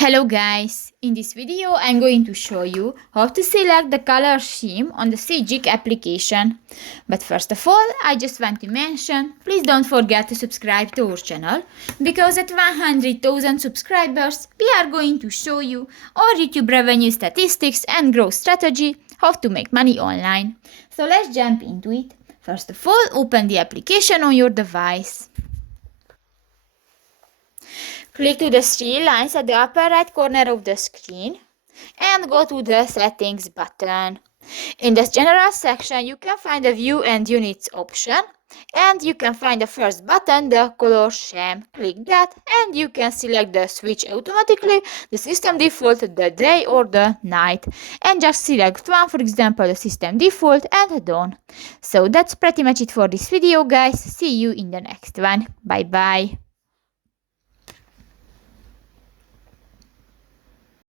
Hello guys, in this video I'm going to show you how to select the color scheme on the Sygic application. But first of all, I just want to mention, please don't forget to subscribe to our channel, because at 100,000 subscribers we are going to show you our YouTube revenue statistics and growth strategy, how to make money online. So let's jump into it. First of all, open the application on your device. Click to the three lines at the upper right corner of the screen and go to the Settings button. In the General section, you can find the View and Units option, and you can find the first button, the Color Scheme. Click that and you can select the switch automatically, the system default, the day or the night, and just select one, for example the system default, and done. So that's pretty much it for this video guys. See you in the next one. Bye bye.